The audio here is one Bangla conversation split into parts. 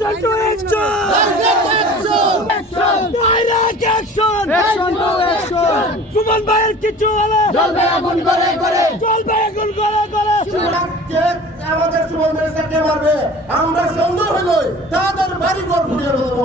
Action to action! Direct action! Suman ভাইয়ের কিছু হলে চলবে আগুন করে করে চলবে এখন করে করে আমাদের সুমনের সাথে মারবে আমরা সুন্দর হইলই তাদের বাড়ি ঘর ফুরিয়ে দেবো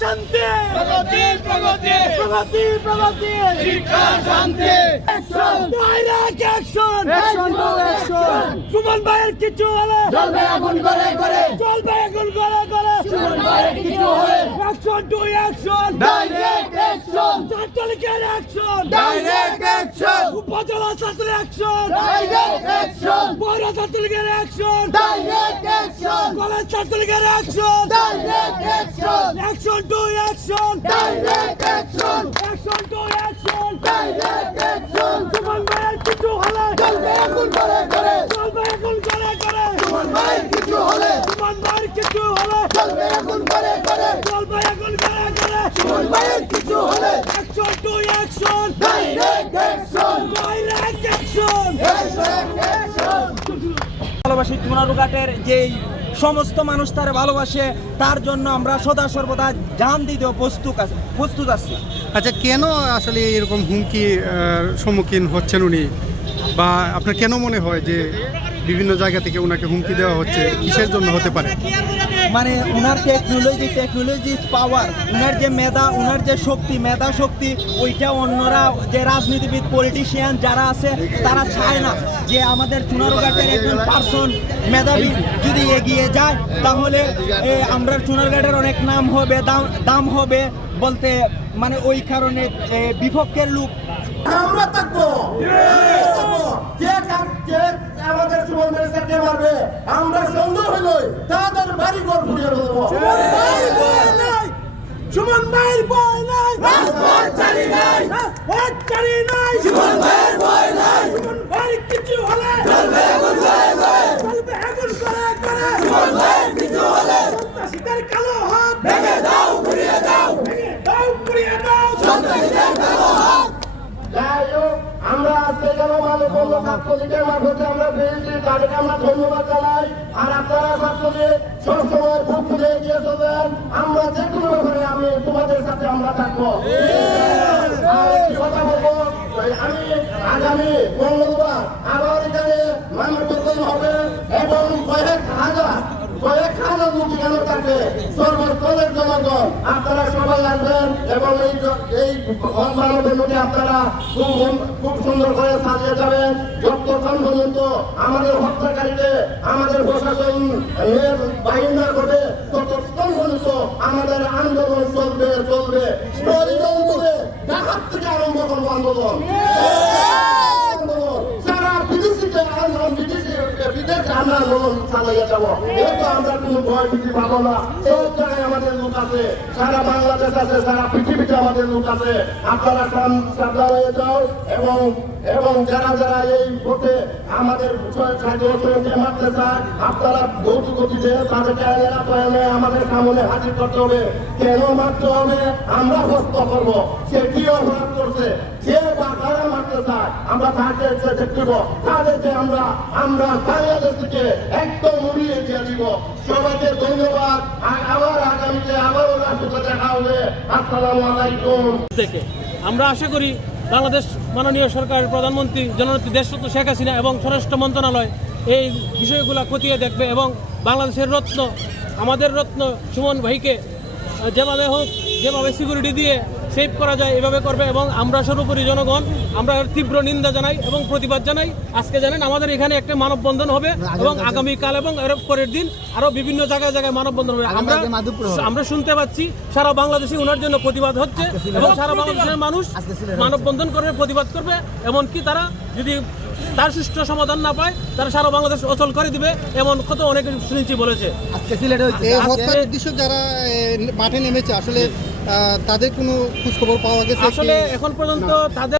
শান্তি প্রগতি প্রগতি প্রগতি ডাইরেক্ট সুমন ভাইয়ের কিছু হলে চলবে আগুন করে করে চলবে এখন করে করে সুমন ভাইয়ের কিছু হলে অ্যাকশন টু অ্যাকশন action! ছাত্রলীগের অ্যাকশন ডাইরেক্ট অ্যাকশন উপজেলা ছাত্রের অ্যাকশন ডাইরেক্ট অ্যাকশন পৌর ছাত্রলীগের অ্যাকশন ডাইরেক্ট অ্যাকশন কলেজ ছাত্রলীগের action direct action action to action direct action action to action Direct action! Suman ভাইয়ের কিছু হলে চলবে আগুন করে করে চলবে এখন করে করে সুমন ভাইয়ের কিছু হলে সুমন ভাইয়ের কিছু হলে চলবে আগুন করে করে চলবে এখন করে করে সুমন ভাইয়ের কিছু হলে action to action Direct action! Direct action Direct action! ভালোবাসি চুনারুঘাটের যেই সমস্ত মানুষ তারা ভালোবাসে, তার জন্য আমরা সদা সর্বদা জান দিতেও প্রস্তুত আছে, প্রস্তুত আছি। আচ্ছা কেন আসলে এরকম হুমকি সম্মুখীন হচ্ছেন উনি? বা আপনার কেন মনে হয় যে বিভিন্ন জায়গা থেকে ওনাকে হুমকি দেওয়া হচ্ছে? কিসের জন্য হতে পারে? মানে ওনার টেকনোলজি টেকনোলজি পাওয়ার উনার যে মেধা ওনার যে শক্তি, মেধা শক্তি, ওইটা অন্যরা যে রাজনীতিবিদ পলিটিশিয়ান যারা আছে, তারা চায় না যে আমাদের চুনারঘাটের একজন পার্সন মেধাবী যদি এগিয়ে যায়, তাহলে আমরা চুনারঘাটের অনেক নাম হবে, দাম দাম হবে, বলতে মানে ওই কারণে বিপক্ষের লোক। আমরা থাকব। আমাদের সুমনের সাথে মারবে। আমরা সন্দেহ হইল তাদের বাড়ি ঘর ফুটিয়ে দেবো সুমন ভাইয়ের ভয় নাই। রাজপথ চালি নাই। রাজপথ চালি নাই। সুমন ভাইয়ের ভয় নাই সুমন ভাইয়ের কিছু হলে চলবে আগুন করে করে চলবে এখন করে করে সুমন ভাইয়ের কিছু হলে সন্ত্রাসীদের কালো হাত ভেঙে দাও ঘুরিয়ে দাও ভেঙে দাও পুড়িয়ে দাও সন্ত্রাসীদের কালো হাত যাই হোক আমরা আজকে কেন মানব বন্ধ ছাত্রলীগের মারফতে আমরা পেয়েছি তাদেরকে আমরা ধন্যবাদ জানাই। আর আপনারা ছাত্রলীগ সবসময় বুক খুলে এগিয়ে চলবেন। আমরা যে কোনো ব্যাপারে আমি তোমাদের সাথে আমরা থাকব। কথা বলব আমি আগামী মঙ্গলবার আবার এখানে মানববন্ধন হবে এবং কয়েক হাজার লোক এখানে থাকবে সর্বস্তরের জনগণ, আপনারা এবং এই এই মানববন্ধনে আপনারা খুব খুব সুন্দর করে সাজিয়ে যাবেন। যতক্ষণ পর্যন্ত আমাদের আমাদের প্রশাসন বাহিনী না করবে ততক্ষণ পর্যন্ত আমাদের আন্দোলন চলবে চলবে। প্রয়োজন করে ডাকাত থেকে আরম্ভ করব আন্দোলন। আমরা লোন চালাইয়া যাব। এই তো আমরা কোনো ভয় ভীতি পাবো না। সব জায়গায় আমাদের লোক আছে। সারা বাংলাদেশ আছে, সারা পৃথিবীতে আমাদের লোক আছে। আপনারা সাম- সাবধান হয়ে যাও এবং এবং যারা যারা এই ভোটে আমাদের মারতে চায় আপনারা গতিতে তাদেরকে আমাদের সামনে হাজির করতে হবে। কেন মারতে হবে? আমরা প্রশ্ন করব। সে কি অপরাধ করছে? বা কারা চায় আমরা দেখতে তাদেরকে আমরা আমরা বাংলাদেশ একদম উড়িয়ে দিয়ে দিব। সবাইকে ধন্যবাদ। আবার আগামীতে আবারও রাষ্ট্রতে দেখা হবে। আলাইকুম। আমরা আশা করি বাংলাদেশ মাননীয় সরকারের প্রধানমন্ত্রী জননেত্রী দেশরত্ন শেখ হাসিনা এবং স্বরাষ্ট্র মন্ত্রণালয় এই বিষয়গুলো খতিয়ে দেখবে এবং বাংলাদেশের রত্ন, আমাদের রত্ন সুমন ভাইকে যেভাবে হোক, যেভাবে সিকিউরিটি দিয়ে সেভ করা যায় এভাবে করবে এবং আমরা সর্বোপরি জনগণ আমরা তীব্র নিন্দা জানাই এবং প্রতিবাদ জানাই। আজকে জানেন আমাদের এখানে একটা মানববন্ধন হবে এবং আগামীকাল এবং এর পরের দিন আরও বিভিন্ন জায়গায় জায়গায় মানববন্ধন হবে। আমরা আমরা শুনতে পাচ্ছি সারা বাংলাদেশে ওনার জন্য প্রতিবাদ হচ্ছে এবং সারা বাংলাদেশের মানুষ মানববন্ধন করে প্রতিবাদ করবে। এমনকি তারা যদি তার সুষ্ঠু সমাধান না পায় তারা সারা বাংলাদেশ অচল করে দিবে এমন কত অনেক শুনেছি বলেছে। উদ্দেশ্য যারা মাঠে নেমেছে আসলে আহ, তাদের কোনো খোঁজ খবর পাওয়া গেছে আসলে এখন পর্যন্ত তাদের